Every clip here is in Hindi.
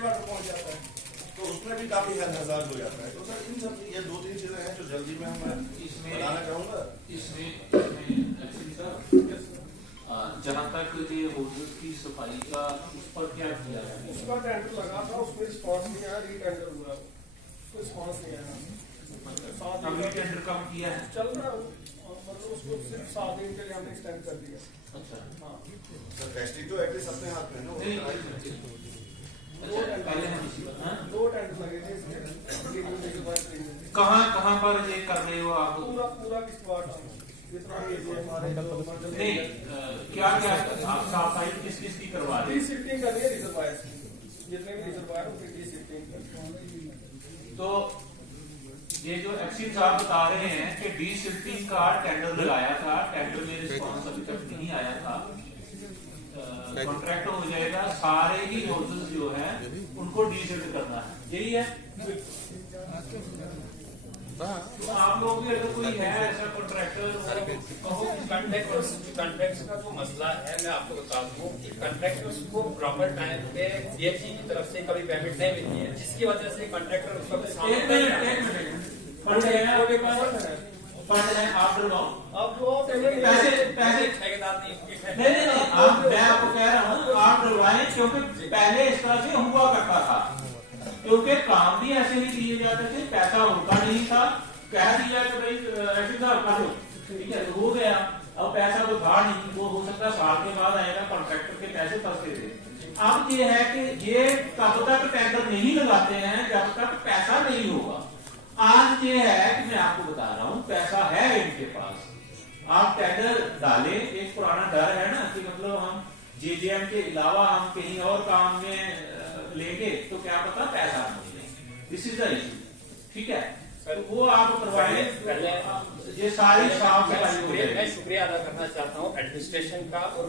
फ्रेश वाटर पहुंच जाता है, तो उसमें भी काफी हजार हो जाता है। तो सर इन सब ये 2-3 चीजें हैं जो जल्दी में मैं इसमें बताना चाहूंगा। जहाँ तक ये होटल की सफाई का उस पर क्या किया है? उसका टेंडर लगा था, उसमें रिस्पॉन्स नहीं आया, रीटेंडर हुआ, कोई रिस्पॉन्स नहीं आया। अभी टेंडर कम किया है, चल रहा है, मतलब उसको सिर्फ 7 दिन के लिए हमने एक्सटेंड कर दिया। अच्छा हाँ, सर टेस्टिंग तो एटलीस्ट अपने हाथ में ना। पहले हम इसी पर, हाँ? 2 टेंडर लगे थे इसमें। कहाँ पर ये कर रहे हो आप? पूरा किस जितना हमारे नहीं, क्या आप सफाई किस की करवा रहे हैं? शिफ्टिंग करनी है रिजर्वायर की, जितने भी रिजर्वायर उनकी शिफ्टिंग। तो ये जो एक्सीन साहब बता रहे हैं कि डी शिफ्टिंग का टेंडर लगाया था, टेंडर में रिस्पॉन्स अभी तक नहीं आया था, कॉन्ट्रैक्ट हो जाएगा, सारे ही हॉस्टल्स जो है उनको डी शिफ्ट करना है, यही है। तो आप लोग भी अगर कोई है ऐसा कॉन्ट्रैक्टर, कॉन्ट्रैक्ट का जो मसला है, मैं आपको बता दूं कि कॉन्ट्रैक्टर्स को प्रॉपर टाइम पे बीएचई की तरफ से कभी पेमेंट नहीं मिलती है, जिसकी वजह से कॉन्ट्रैक्टर उसको फंड है, आप डरवाओ, पैसे ठेकेदार नहीं, मैं आपको कह रहा हूँ आप डरवाएं, क्योंकि पहले इस तरह से हुआ करता था, क्योंकि काम भी ऐसे ही दिए जाते थे, पैसा होता नहीं था, कह दिया कि भाई एक्शन साहब कर लो, ठीक है, तो हो गया। अब पैसा तो था नहीं, वो हो सकता है साल के बाद आएगा, कॉन्ट्रैक्टर के पैसे फंसते थे। अब ये है कि ये तब तक टेंडर नहीं लगाते हैं जब तक पैसा नहीं होगा। आज ये है कि मैं आपको बता रहा हूँ पैसा है इनके पास, आप टेंडर डालें। एक पुराना डर है ना कि मतलब हम जेजेएम के अलावा हम कहीं और काम में लेंगे तो क्या पता पैसा नहीं मिले, दिस इज द इशू, ठीक है। तो वो आप करवाएं, ये सारी साफ सफाई हो जाएगी। मैं शुक्रिया अदा करना चाहता हूँ एडमिनिस्ट्रेशन का और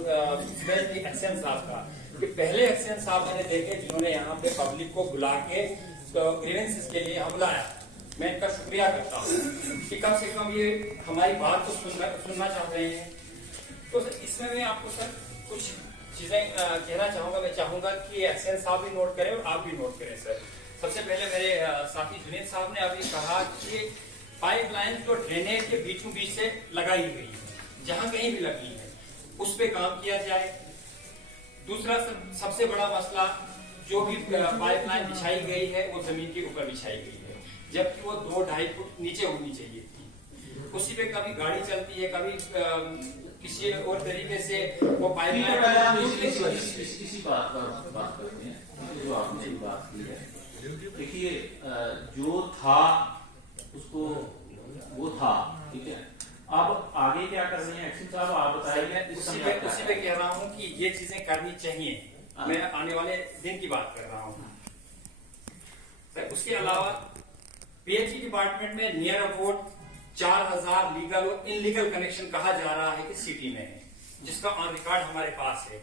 स्पेशली एक्शन साहब का, कि पहले एक्शन साहब मैंने देखे जिन्होंने यहाँ पे पब्लिक को बुला के ग्रीवेंसेस के लिए हम बुलाया, मैं इनका शुक्रिया करता हूँ कि कम से कम ये हमारी बात को सुनना चाह रहे हैं। तो सर इसमें मैं आपको सर कुछ चीजें कहना चाहूंगा। मैं चाहूंगा कि एक्शन साहब भी नोट करें और आप भी नोट करें। सर सबसे पहले मेरे साथी जुनेद साहब ने अभी कहा कि पाइपलाइन जो ड्रेनेज के बीचों बीच से लगाई गई है, जहां कहीं भी लगी है उस पे काम किया जाए। दूसरा सबसे बड़ा मसला, जो भी पाइपलाइन बिछाई गई है वो जमीन के ऊपर बिछाई गई है, जबकि वो 2-2.5 फुट नीचे होनी चाहिए थी। उसी पे कभी गाड़ी चलती है, कभी किसी और तरीके से वो पाइपलाइन। इसी बात पर बात करते हैं जो आपने बात की है। देखिए जो था उसको वो था, ठीक है। अब आगे क्या कर रहे हैं एक्शन साहब आप बताइए। उसी पे कह रहा हूँ कि ये चीजें करनी चाहिए, मैं आने वाले दिन की बात कर रहा हूँ। उसके अलावा पीएचई डिपार्टमेंट में नियर अबाउट 4000 लीगल और इनलीगल कनेक्शन कहा जा रहा है कि सिटी में है, जिसका ऑन रिकॉर्ड हमारे पास है।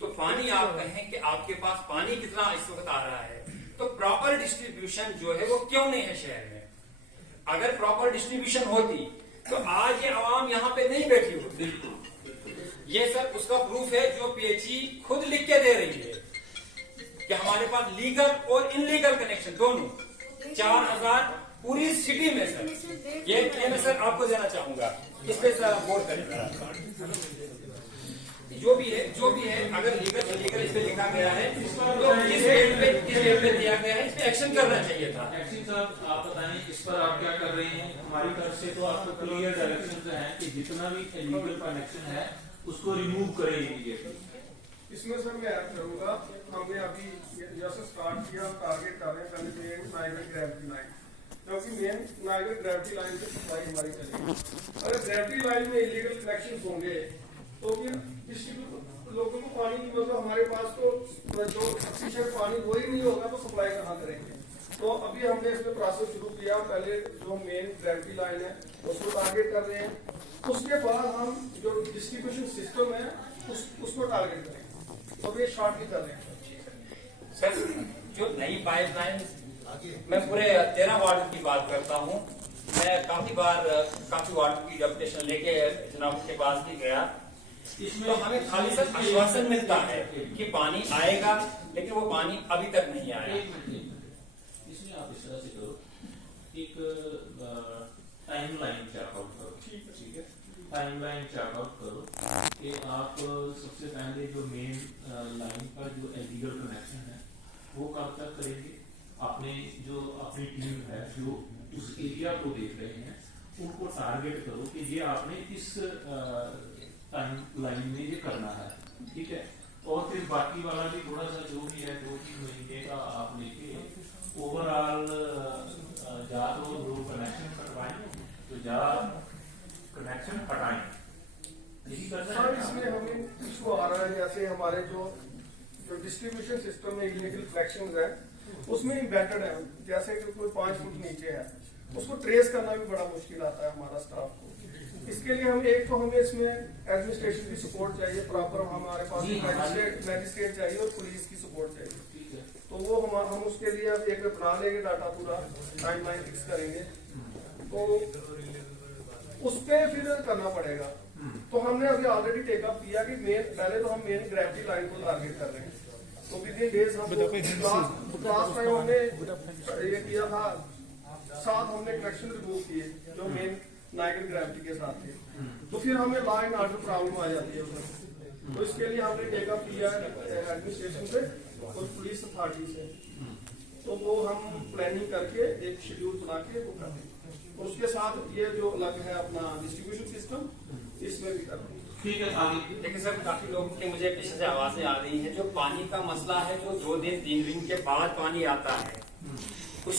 तो पानी आप कहें कि आपके पास पानी कितना इस वक्त आ रहा है, तो प्रॉपर डिस्ट्रीब्यूशन जो है वो क्यों नहीं है शहर में? अगर प्रॉपर डिस्ट्रीब्यूशन होती तो आज ये आवाम यहाँ पे नहीं बैठी होती। बिल्कुल, ये सर उसका प्रूफ है जो पीएचई खुद लिख के दे रही है कि हमारे पास लीगल और इनलीगल कनेक्शन दोनों 4000 पूरी सिटी में सर। ये मैं सर आपको देना चाहूंगा, इस पे सर गौर करें। जो भी है अगर लीगल इनलीगल इस पे लिखा गया है तो किस रेट पे दिया गया है, इस पे एक्शन करना चाहिए था। एक्शन साहब आप बताएं इस पर आप क्या कर रहे हैं? हमारी तरफ से तो आपको क्लियर डायरेक्शन है कि जितना भी इलीगल कनेक्शन है उसको रिमूव करें इमीडिएटली। इसमें सर मैं ऐड करूंगा, हमने अभी जैसे स्टार्ट किया, टारगेट कर रहे हैं पहले मेन नाइगर ग्रेविटी लाइन, क्योंकि मेन नाइगर ग्रेविटी लाइन से सप्लाई हमारी चलेगी। अगर ग्रेविटी लाइन में इलीगल कनेक्शन होंगे तो फिर लोगों को पानी मतलब हमारे पास तो जो सफिशिएंट पानी वो ही नहीं होगा तो सप्लाई कहाँ करेंगे। तो अभी हमने इसमें प्रोसेस शुरू किया, पहले जो मेन ग्रेविटी लाइन है उसको टारगेट कर रहे हैं, उसके बाद हम जो डिस्ट्रीब्यूशन सिस्टम है उसको टारगेट करेंगे। तो ये शॉर्ट भी कर रहे हैं सर। जो नई पाइपलाइन, मैं पूरे 13 वार्ड की बात करता हूँ। मैं काफी वार्ड की डेपुटेशन लेके जनाब के पास भी गया, तो हमें खाली सर आश्वासन मिलता है कि पानी आएगा, लेकिन वो पानी अभी तक नहीं आया। एक मिनट, इसमें आप इस तरह से करो, एक टाइम लाइन चेकआउट करो। ठीक है, टाइम लाइन चेकआउट करो कि आप सबसे पहले जो मेन लाइन का जो इलीगल कनेक्शन है वो कब तक करेंगे। आपने जो अपनी टीम है जो उस एरिया को देख रहे हैं उनको टारगेट करो कि ये आपने इस टाइम लाइन में ये करना है। ठीक है, और फिर बाकी वाला भी थोड़ा सा जो भी है 2-3 महीने का आप लेके ओवरऑल या तो लोग कनेक्शन कटवाएं तो या कनेक्शन हटाएं, यही करना सर है। इसमें हमें इशू आ रहा है, जैसे हमारे जो डिस्ट्रीब्यूशन सिस्टम में इलीगल कनेक्शन है उसमें इम्बेडेड है, जैसे कि कोई 5 फुट नीचे है उसको ट्रेस करना भी बड़ा मुश्किल आता है हमारा स्टाफ को। इसके लिए हम एक तो हमें इसमें एडमिनिस्ट्रेशन की सपोर्ट चाहिए, प्रॉपर हमारे पास मैजिस्ट्रेट चाहिए और पुलिस की सपोर्ट चाहिए। तो वो हम उसके लिए अब एक बना लेंगे डाटा, पूरा टाइमलाइन फिक्स करेंगे, तो उस पर फिर करना पड़ेगा। तो हमने अभी ऑलरेडी टेकअप किया कि पहले तो हम मेन ग्रेविटी लाइन को टारगेट कर रहे हैं, तो विद इन डेज हम लास्ट टाइम हमने ये किया था, 7 हमने कनेक्शन रिमूव किए जो मेन नाइगर ग्रेविटी के साथ थे, तो फिर हमें लॉ एंड ऑर्डर प्रॉब्लम आ जाती है उसमें। तो इसके लिए हमने टेकअप किया एडमिनिस्ट्रेशन से और पुलिस अथॉरिटी से, तो वो हम प्लानिंग करके एक शेड्यूल बना के वो करते हैं। तो उसके साथ ये जो अलग है अपना डिस्ट्रीब्यूशन सिस्टम, इसमें भी करते हैं। ठीक है, आगे। लेकिन सर काफी लोगों की मुझे पीछे से आवाजें आ रही है, जो पानी का मसला है जो 2 दिन 3 दिन के बाद पानी आता है,